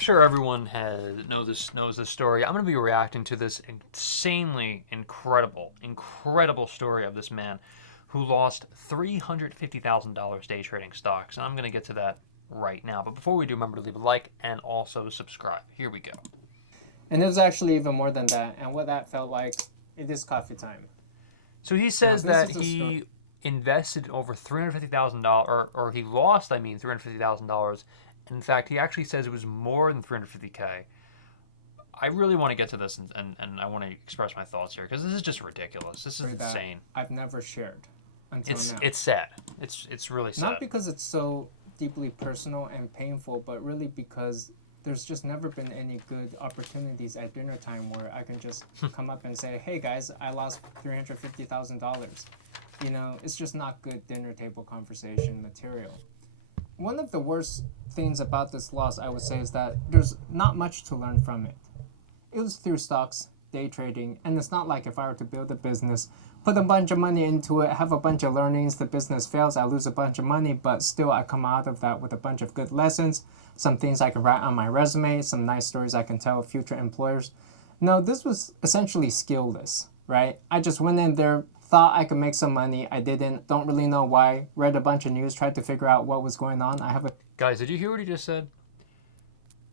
sure everyone knows this story. I'm going to be reacting to this insanely incredible story of this man who lost $350,000 day trading stocks. And I'm going to get to that right now. But before we do, remember to leave a like and also subscribe. Here we go. And it was actually even more than that. And what that felt like, it is coffee time. So he says that he invested over $350,000, or he lost, $350,000. In fact, he actually says it was more than 350K. I really want to get to this and I want to express my thoughts here because this is just ridiculous. This is insane. I've never shared until now. It's sad. It's really sad. Not because it's so deeply personal and painful, but really because there's just never been any good opportunities at dinner time where I can just come up and say, hey guys, I lost $350,000. You know, it's just not good dinner table conversation material. One of the worst things about this loss, I would say, is that there's not much to learn from it. It was through stocks, day trading, and it's not like if I were to build a business, put a bunch of money into it, have a bunch of learnings, the business fails, I lose a bunch of money, but still I come out of that with a bunch of good lessons, some things I can write on my resume, some nice stories I can tell future employers. No, this was essentially skillless, right? I just went in there, thought I could make some money. I didn't, don't really know why, read a bunch of news, tried to figure out what was going on. Guys, did you hear what he just said?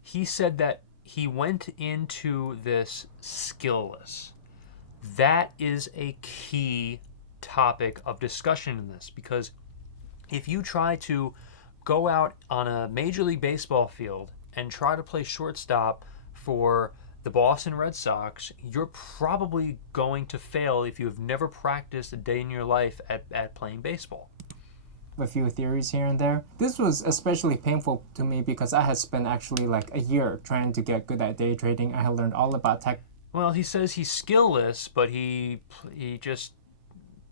He said that he went into this skillless. That is a key topic of discussion in this, because if you try to go out on a Major League Baseball field and try to play shortstop for the Boston Red Sox, you're probably going to fail if you have never practiced a day in your life at playing baseball. A few theories here and there. This was especially painful to me because I had spent actually like a year trying to get good at day trading. I had learned all about tech. Well, he says he's skillless, but he just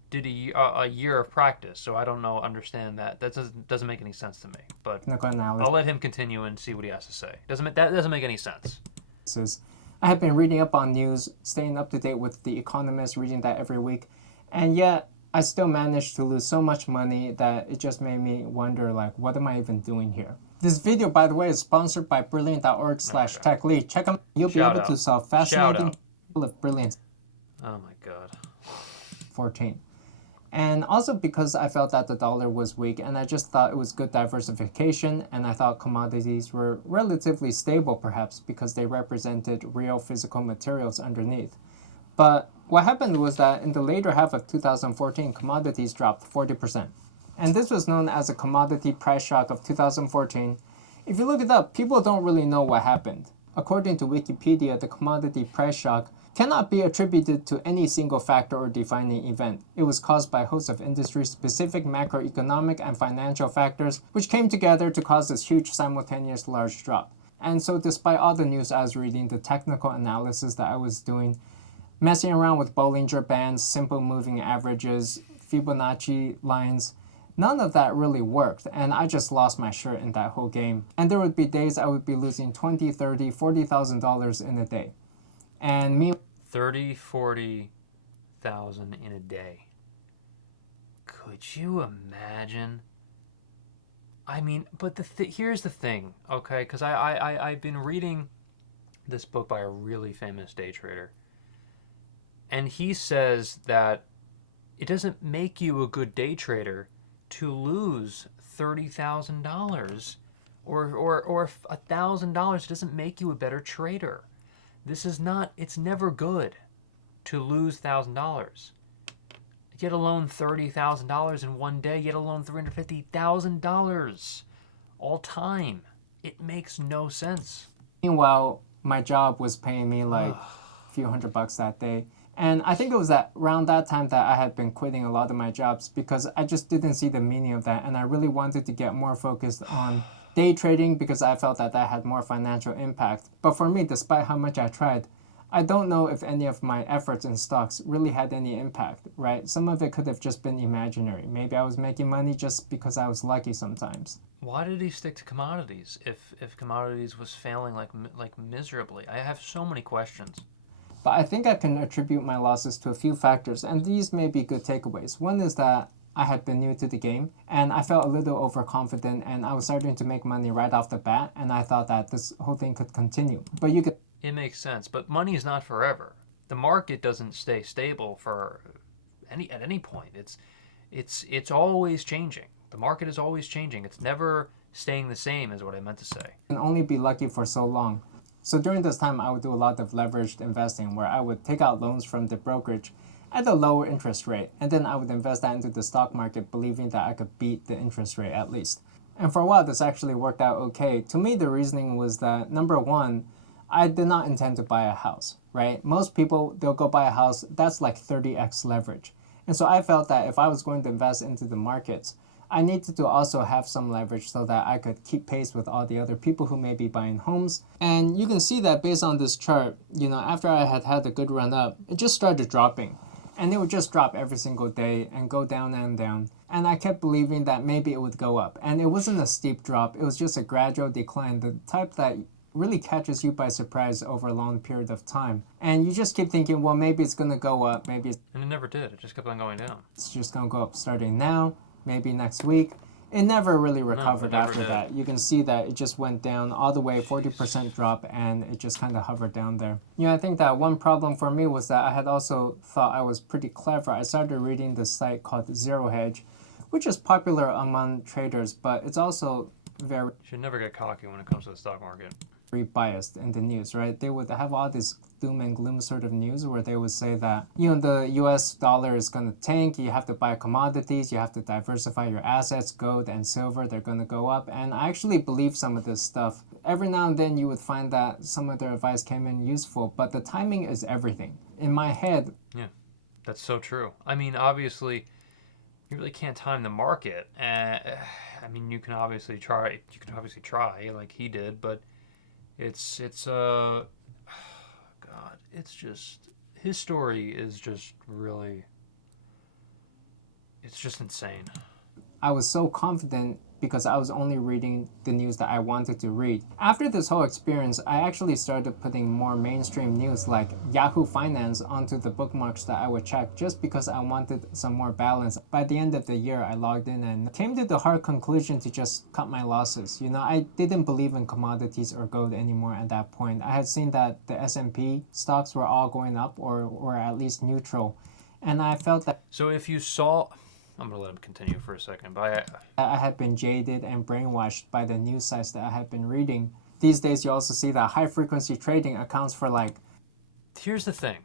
did a year of practice, so I don't understand that. That doesn't make any sense to me. But I'll let him continue and see what he has to say. That doesn't make any sense. I have been reading up on news, staying up to date with The Economist, reading that every week, and yet I still managed to lose so much money that it just made me wonder, like, what am I even doing here? This video, by the way, is sponsored by brilliant.org/techlead. Check them. You'll be able to solve fascinating of brilliance. Oh my God. 14. And also because I felt that the dollar was weak and I just thought it was good diversification, and I thought commodities were relatively stable perhaps because they represented real physical materials underneath. But what happened was that in the later half of 2014, commodities dropped 40%. And this was known as a commodity price shock of 2014. If you look it up, people don't really know what happened. According to Wikipedia, the commodity price shock cannot be attributed to any single factor or defining event. It was caused by a host of industry-specific macroeconomic and financial factors, which came together to cause this huge simultaneous large drop. And so despite all the news I was reading, the technical analysis that I was doing, messing around with Bollinger Bands, simple moving averages, Fibonacci lines, none of that really worked, and I just lost my shirt in that whole game. And there would be days I would be losing $20,000, $30,000, $40,000 in a day. And me 30, 40,000 in a day. Could you imagine? I mean, but here's the thing, okay? Because I've been reading this book by a really famous day trader, and he says that it doesn't make you a good day trader to lose $30,000 or $1,000. It doesn't make you a better trader. It's never good to lose $1,000. Yet alone $30,000 in one day, yet alone $350,000 all time. It makes no sense. Meanwhile, my job was paying me like a few $100 that day. And I think it was around that time that I had been quitting a lot of my jobs because I just didn't see the meaning of that. And I really wanted to get more focused on day trading because I felt that had more financial impact. But for me, despite how much I tried, I don't know if any of my efforts in stocks really had any impact, right? Some of it could have just been imaginary. Maybe I was making money just because I was lucky sometimes. Why did he stick to commodities if commodities was failing like miserably? I have so many questions. But I think I can attribute my losses to a few factors, and these may be good takeaways. One is that I had been new to the game and I felt a little overconfident and I was starting to make money right off the bat and I thought that this whole thing could continue. But you could It makes sense, but money is not forever. The market doesn't stay stable for at any point. It's always changing. The market is always changing. It's never staying the same, is what I meant to say. only be lucky for so long. So during this time, I would do a lot of leveraged investing where I would take out loans from the brokerage at a lower interest rate, and then I would invest that into the stock market, believing that I could beat the interest rate at least. And for a while, this actually worked out okay. To me, the reasoning was that number one, I did not intend to buy a house, right? Most people, they'll go buy a house, that's like 30x leverage. And so I felt that if I was going to invest into the markets, I needed to also have some leverage so that I could keep pace with all the other people who may be buying homes. And you can see that based on this chart, after I had had a good run up, it just started dropping. And it would just drop every single day and go down and down. And I kept believing that maybe it would go up. And it wasn't a steep drop, it was just a gradual decline, the type that really catches you by surprise over a long period of time. And you just keep thinking, well, maybe it's going to go up, maybe And it never did. It just kept on going down. it's just going to go up starting now, maybe next week. It never really recovered never after did. that. You can see that it just went down all the way, 40% drop, and it just kind of hovered down there. I think that one problem for me was that I had also thought I was pretty clever. I started reading this site called Zero Hedge, which is popular among traders, but it's also very You should never get cocky when it comes to the stock market. biased in the news, right? They would have all this doom and gloom sort of news where they would say that, the US dollar is going to tank, you have to buy commodities, you have to diversify your assets, gold and silver, they're going to go up. And I actually believe some of this stuff. Every now and then you would find that some of their advice came in useful, but the timing is everything. In my head, Yeah, that's so true. I mean, obviously, you really can't time the market. I mean, you can obviously try. You can obviously try, like he did, but it's God. It's just his story is just really. It's just insane. I was so confident because I was only reading the news that I wanted to read. After this whole experience, I actually started putting more mainstream news like Yahoo Finance onto the bookmarks that I would check just because I wanted some more balance. By the end of the year, I logged in and came to the hard conclusion to just cut my losses. I didn't believe in commodities or gold anymore at that point. I had seen that the S&P stocks were all going up or at least neutral. And I felt that So if you saw, I'm gonna let him continue for a second, but I had been jaded and brainwashed by the news sites that I had been reading. These days, you also see that high frequency trading accounts for here's the thing,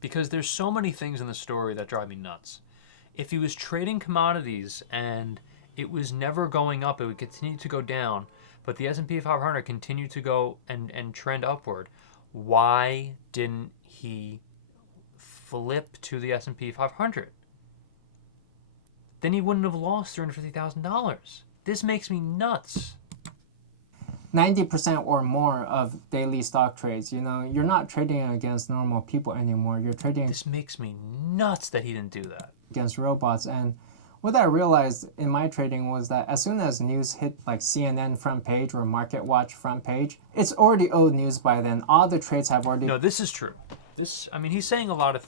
because there's so many things in the story that drive me nuts. If he was trading commodities and it was never going up, it would continue to go down, but the S&P 500 continued to go and trend upward. Why didn't he flip to the S&P 500? Then he wouldn't have lost $350,000. This makes me nuts. 90% or more of daily stock trades. You're not trading against normal people anymore. You're trading This makes me nuts that he didn't do that. against robots. And what I realized in my trading was that as soon as news hit like CNN front page or Market Watch front page, it's already old news by then. All the trades have already No, this is true. He's saying a lot of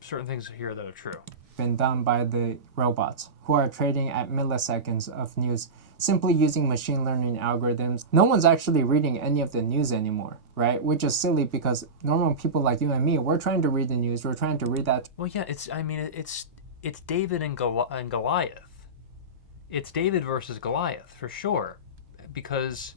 certain things here that are true. been done by the robots who are trading at milliseconds of news simply using machine learning algorithms. No one's actually reading any of the news anymore, right? Which is silly because normal people like you and me, we're trying to read the news. We're trying to read that. Well, yeah, it's David and Goliath. It's David versus Goliath for sure, because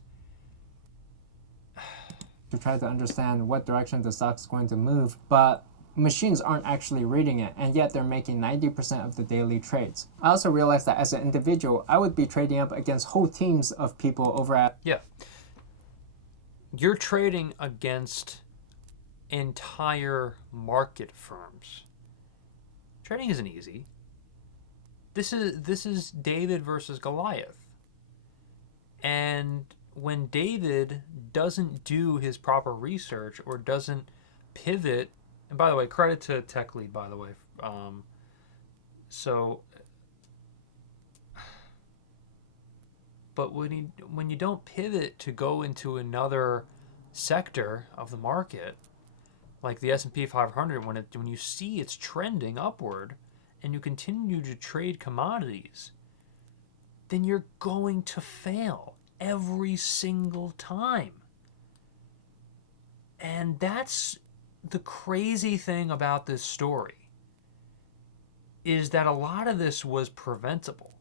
to try to understand what direction the stock's going to move, but machines aren't actually reading it, and yet they're making 90% of the daily trades. I also realized that as an individual, I would be trading up against whole teams of people over at yeah, you're trading against entire market firms. Trading isn't easy. This is David versus Goliath. And when David doesn't do his proper research or doesn't pivot, and by the way, credit to Tech Lead, by the way. But when you don't pivot to go into another sector of the market, like the S&P 500, when you see it's trending upward, and you continue to trade commodities, then you're going to fail every single time. And that's the crazy thing about this story, is that a lot of this was preventable.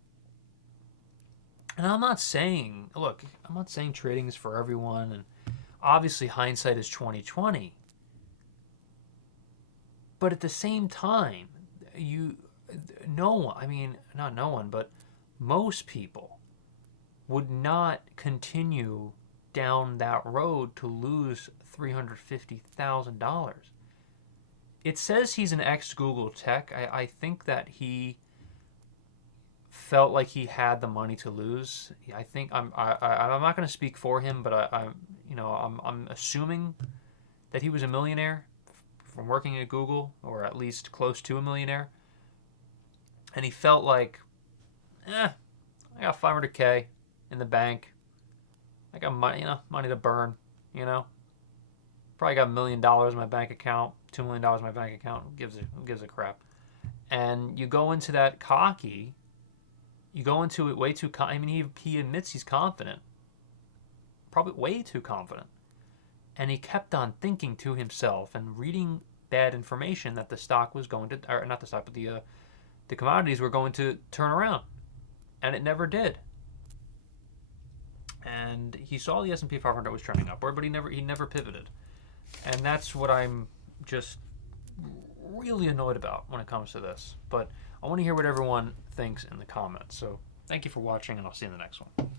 And I'm not saying, look, I'm not saying trading is for everyone, and obviously hindsight is 2020. But at the same time, no one, I mean, not no one, but most people would not continue down that road to lose $350,000. It says he's an ex-Google tech. I think that he felt like he had the money to lose. I think I'm not going to speak for him, but I'm assuming that he was a millionaire from working at Google, or at least close to a millionaire. And he felt like, I got $500K in the bank. I got money, money to burn, Probably got $1 million in my bank account, $2 million in my bank account. Who gives a crap? And you go into that cocky. You go into it way too. He admits he's confident. Probably way too confident. And he kept on thinking to himself and reading bad information that the stock was going to, or not the stock, but the commodities were going to turn around, and it never did. And he saw the S&P 500 was trending upward, but he never pivoted. And that's what I'm just really annoyed about when it comes to this. But I want to hear what everyone thinks in the comments. So thank you for watching, and I'll see you in the next one.